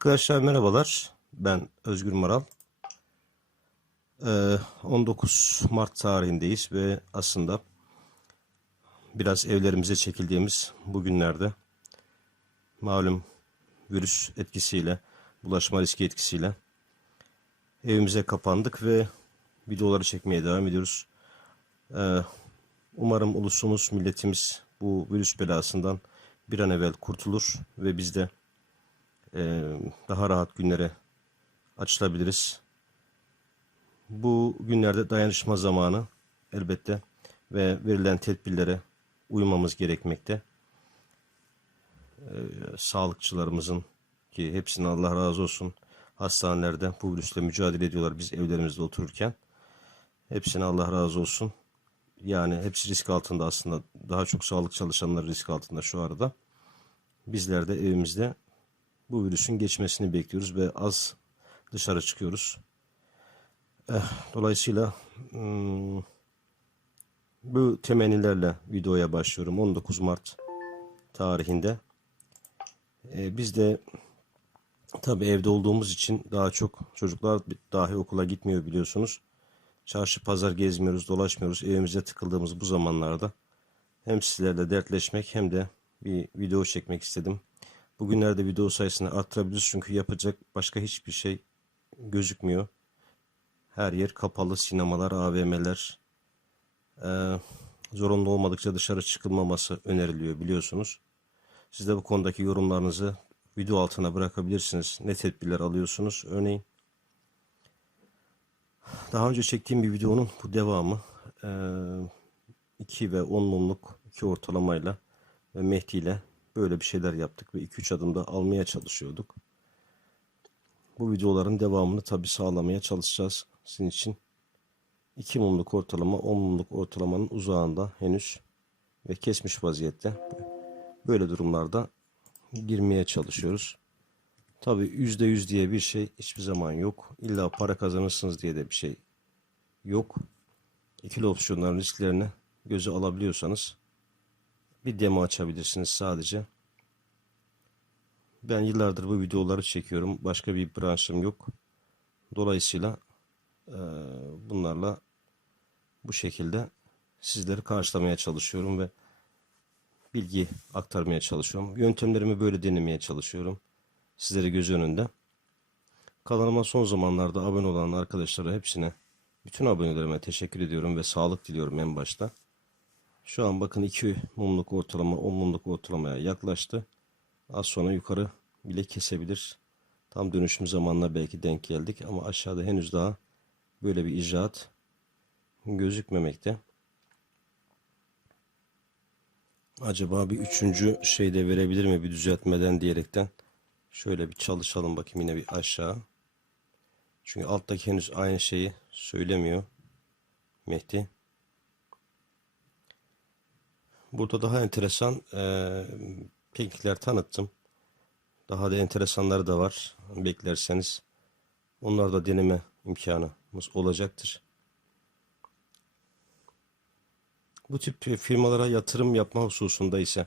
Arkadaşlar merhabalar. Ben Özgür Maral. Ee, 19 Mart tarihindeyiz ve aslında biraz evlerimize çekildiğimiz bu günlerde malum virüs etkisiyle, bulaşma riski etkisiyle evimize kapandık ve videoları çekmeye devam ediyoruz. Ee, umarım ulusumuz, milletimiz bu virüs belasından bir an evvel kurtulur ve biz de e, daha rahat günlere açılabiliriz. Bu günlerde dayanışma zamanı elbette ve verilen tedbirlere uymamız gerekmekte. E, sağlıkçılarımızın ki hepsine Allah razı olsun hastanelerde bu virüsle mücadele ediyorlar biz evlerimizde otururken. Hepsine Allah razı olsun. Yani hepsi risk altında aslında. Daha çok sağlık çalışanları risk altında şu arada. Bizler de evimizde bu virüsün geçmesini bekliyoruz ve az dışarı çıkıyoruz. Eh, dolayısıyla hmm, bu temennilerle videoya başlıyorum. 19 Mart tarihinde. Eh, biz de tabii evde olduğumuz için daha çok çocuklar dahi okula gitmiyor biliyorsunuz. Çarşı pazar gezmiyoruz, dolaşmıyoruz. Evimize tıkıldığımız bu zamanlarda hem sizlerle dertleşmek hem de bir video çekmek istedim. Bugünlerde video sayısını arttırabiliriz çünkü yapacak başka hiçbir şey gözükmüyor. Her yer kapalı, sinemalar, AVM'ler. Ee, zorunlu olmadıkça dışarı çıkılmaması öneriliyor biliyorsunuz. Siz de bu konudaki yorumlarınızı video altına bırakabilirsiniz. Ne tedbirler alıyorsunuz? Örneğin daha önce çektiğim bir videonun bu devamı. 2 ee, ve 10 mumluk iki ortalamayla ve Mehdi ile böyle bir şeyler yaptık ve 2-3 adımda almaya çalışıyorduk. Bu videoların devamını tabi sağlamaya çalışacağız sizin için. 2 mumluk ortalama 10 mumluk ortalamanın uzağında henüz ve kesmiş vaziyette. Böyle durumlarda girmeye çalışıyoruz. Tabi %100 diye bir şey hiçbir zaman yok. İlla para kazanırsınız diye de bir şey yok. İkili opsiyonların risklerini göze alabiliyorsanız bir demo açabilirsiniz sadece. Ben yıllardır bu videoları çekiyorum. Başka bir branşım yok. Dolayısıyla e, bunlarla bu şekilde sizleri karşılamaya çalışıyorum ve bilgi aktarmaya çalışıyorum. Yöntemlerimi böyle denemeye çalışıyorum. Sizlere göz önünde. Kanalıma son zamanlarda abone olan arkadaşlara hepsine, bütün abonelerime teşekkür ediyorum ve sağlık diliyorum en başta. Şu an bakın 2 mumluk ortalama 10 mumluk ortalamaya yaklaştı. Az sonra yukarı bile kesebilir. Tam dönüşüm zamanına belki denk geldik ama aşağıda henüz daha böyle bir icraat gözükmemekte. Acaba bir üçüncü şey de verebilir mi bir düzeltmeden diyerekten şöyle bir çalışalım bakayım yine bir aşağı. Çünkü alttaki henüz aynı şeyi söylemiyor Mehdi. Burada daha enteresan e, teknikler tanıttım. Daha da enteresanları da var. Beklerseniz onlar da deneme imkanımız olacaktır. Bu tip firmalara yatırım yapma hususunda ise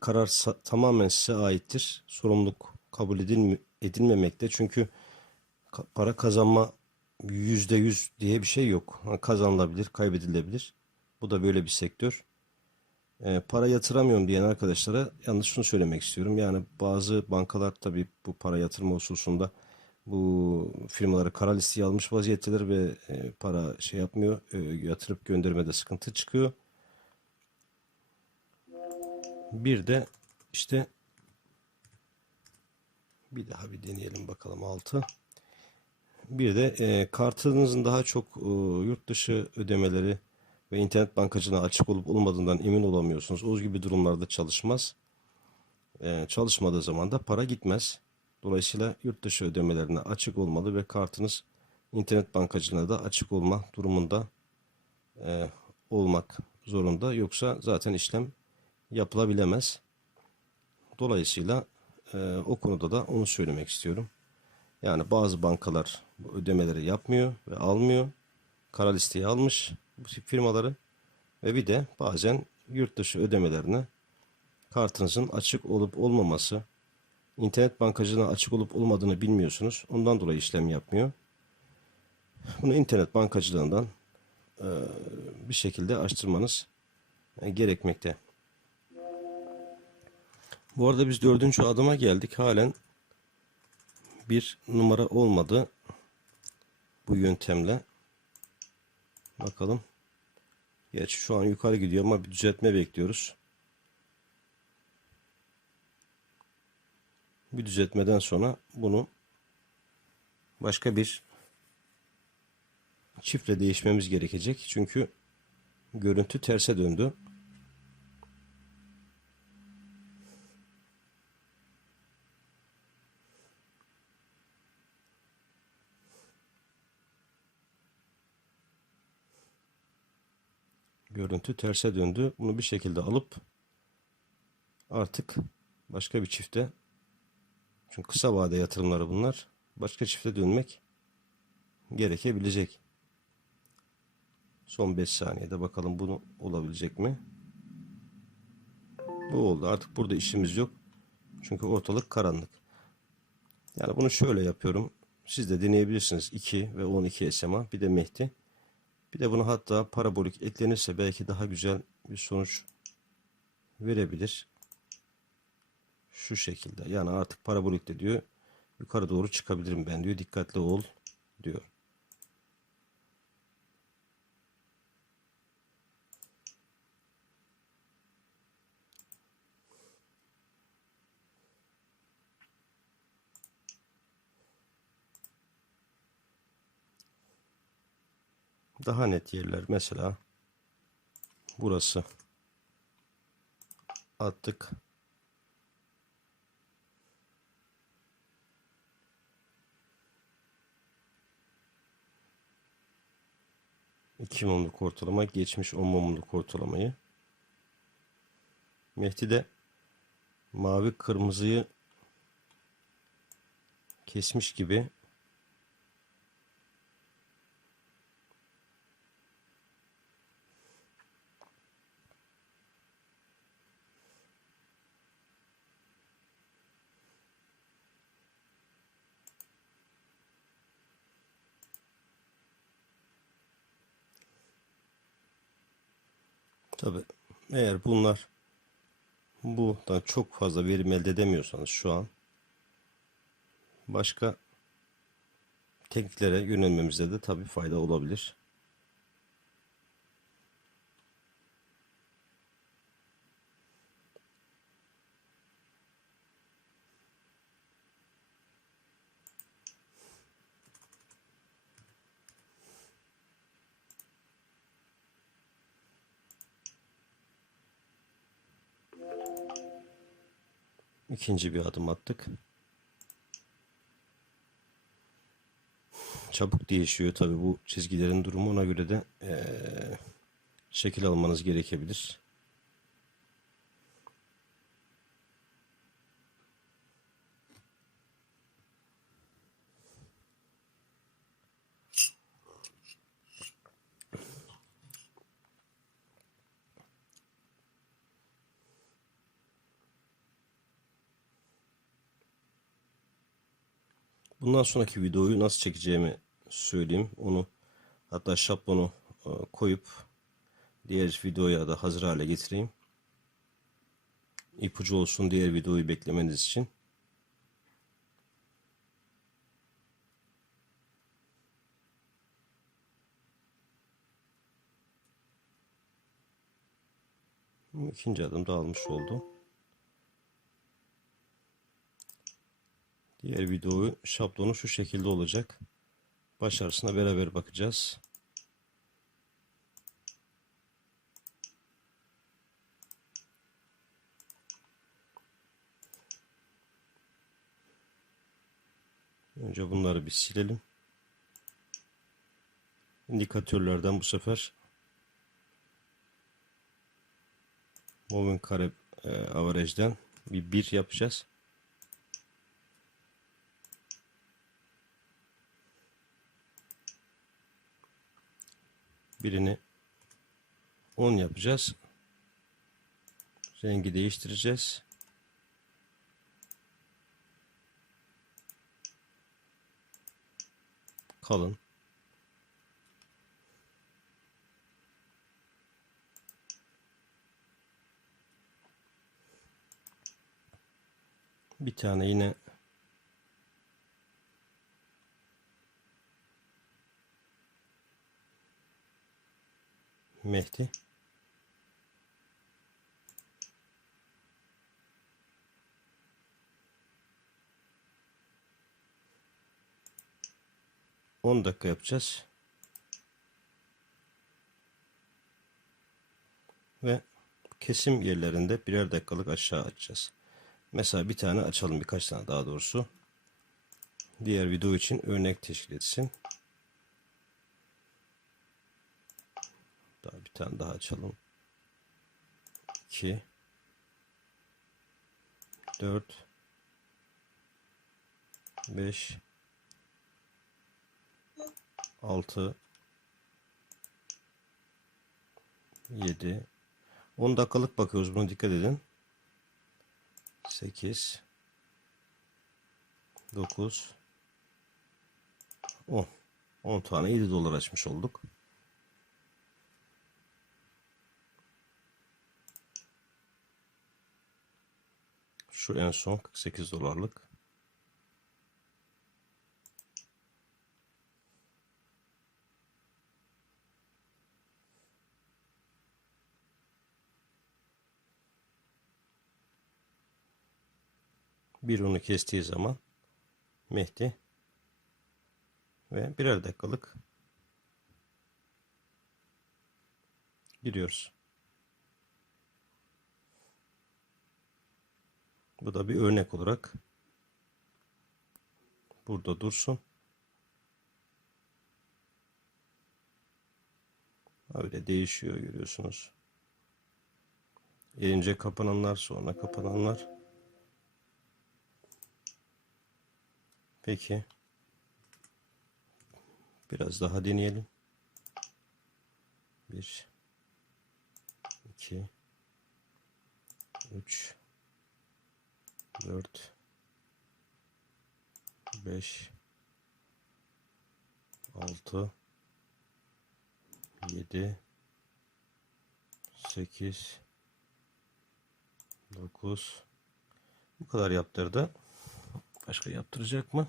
karar tamamen size aittir. Sorumluluk kabul edilme edilmemekte. Çünkü para kazanma yüzde yüz diye bir şey yok. Kazanılabilir, kaybedilebilir. Bu da böyle bir sektör e, para yatıramıyorum diyen arkadaşlara yalnız şunu söylemek istiyorum. Yani bazı bankalar tabii bu para yatırma hususunda bu firmaları kara listeye almış vaziyetteler ve e, para şey yapmıyor, e, yatırıp göndermede sıkıntı çıkıyor. Bir de işte bir daha bir deneyelim bakalım altı. Bir de e, kartınızın daha çok e, yurt dışı ödemeleri ve internet bankacılığına açık olup olmadığından emin olamıyorsunuz. O gibi durumlarda çalışmaz. Ee, çalışmadığı zaman da para gitmez. Dolayısıyla yurt dışı ödemelerine açık olmalı ve kartınız internet bankacılığına da açık olma durumunda e, olmak zorunda. Yoksa zaten işlem yapılabilemez. Dolayısıyla e, o konuda da onu söylemek istiyorum. Yani bazı bankalar ödemeleri yapmıyor ve almıyor. Kara listeye almış bu tip firmaları ve bir de bazen yurt dışı ödemelerine kartınızın açık olup olmaması internet bankacılığına açık olup olmadığını bilmiyorsunuz. Ondan dolayı işlem yapmıyor. Bunu internet bankacılığından e, bir şekilde açtırmanız e, gerekmekte. Bu arada biz dördüncü adıma geldik. Halen bir numara olmadı bu yöntemle. Bakalım. Gerçi şu an yukarı gidiyor ama bir düzeltme bekliyoruz. Bir düzeltmeden sonra bunu başka bir çiftle değişmemiz gerekecek. Çünkü görüntü terse döndü. Görüntü terse döndü. Bunu bir şekilde alıp artık başka bir çifte çünkü kısa vade yatırımları bunlar. Başka çifte dönmek gerekebilecek. Son 5 saniyede bakalım bunu olabilecek mi? Bu oldu. Artık burada işimiz yok. Çünkü ortalık karanlık. Yani bunu şöyle yapıyorum. Siz de deneyebilirsiniz. 2 ve 12 SMA bir de Mehdi. Bir de bunu hatta parabolik eklenirse belki daha güzel bir sonuç verebilir. Şu şekilde. Yani artık parabolikte diyor yukarı doğru çıkabilirim ben diyor. Dikkatli ol diyor. Daha net yerler mesela burası attık. İki mumluk ortalama geçmiş 10 mumluk ortalamayı. Mehdi de mavi kırmızıyı kesmiş gibi Tabi eğer bunlar bundan çok fazla verim elde edemiyorsanız şu an başka tekniklere yönelmemizde de tabi fayda olabilir. İkinci bir adım attık. Çabuk değişiyor tabi bu çizgilerin durumu ona göre de ee, şekil almanız gerekebilir. Bundan sonraki videoyu nasıl çekeceğimi söyleyeyim. Onu hatta şablonu e, koyup diğer videoya da hazır hale getireyim. İpucu olsun diğer videoyu beklemeniz için. İkinci adım da almış oldum. Diğer videoyu şablonu şu şekilde olacak. Başarısına beraber bakacağız. Önce bunları bir silelim. İndikatörlerden bu sefer Moving Kare e, Average'den bir 1 yapacağız. Birini 10 yapacağız. Rengi değiştireceğiz. Kalın. Bir tane yine Mehdi. On dakika yapacağız. Ve kesim yerlerinde birer dakikalık aşağı açacağız. Mesela bir tane açalım birkaç tane daha doğrusu. Diğer video için örnek teşkil etsin. Daha bir tane daha açalım. 2 4 5 6 7 10 dakikalık bakıyoruz buna dikkat edin. 8 9 10 10 tane 7 dolar açmış olduk. Şu en son 48 dolarlık. Bir onu kestiği zaman Mehdi ve birer dakikalık giriyoruz. Bu da bir örnek olarak burada dursun. Öyle değişiyor görüyorsunuz. Önce kapananlar sonra kapananlar. Peki. Biraz daha deneyelim. 1 2 3 4 5 6 7 8 9 bu kadar yaptırdı. Başka yaptıracak mı?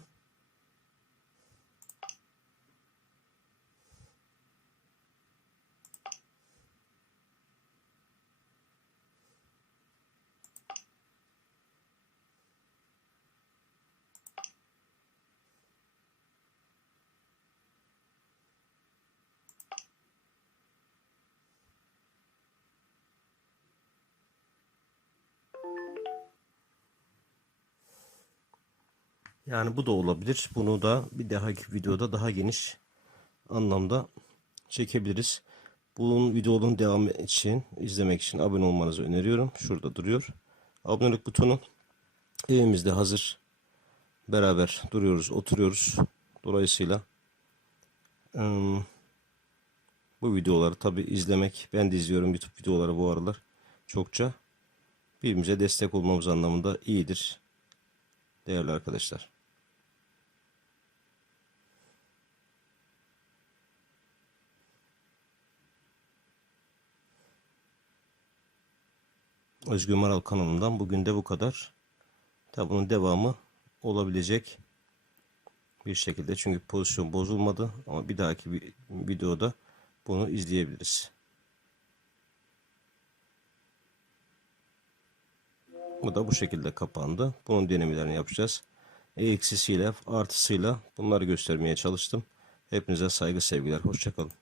Yani bu da olabilir. Bunu da bir dahaki videoda daha geniş anlamda çekebiliriz. Bunun videonun devamı için, izlemek için abone olmanızı öneriyorum. Şurada duruyor. Abonelik butonu. Evimizde hazır. Beraber duruyoruz, oturuyoruz. Dolayısıyla bu videoları tabi izlemek, ben de izliyorum YouTube videoları bu aralar çokça. Birbirimize destek olmamız anlamında iyidir. Değerli arkadaşlar. Özgür Maral kanalından bugün de bu kadar. Tabi bunun devamı olabilecek bir şekilde çünkü pozisyon bozulmadı ama bir dahaki bir videoda bunu izleyebiliriz. Bu da bu şekilde kapandı. Bunun denemelerini yapacağız. E eksisiyle artısıyla bunları göstermeye çalıştım. Hepinize saygı sevgiler. Hoşçakalın.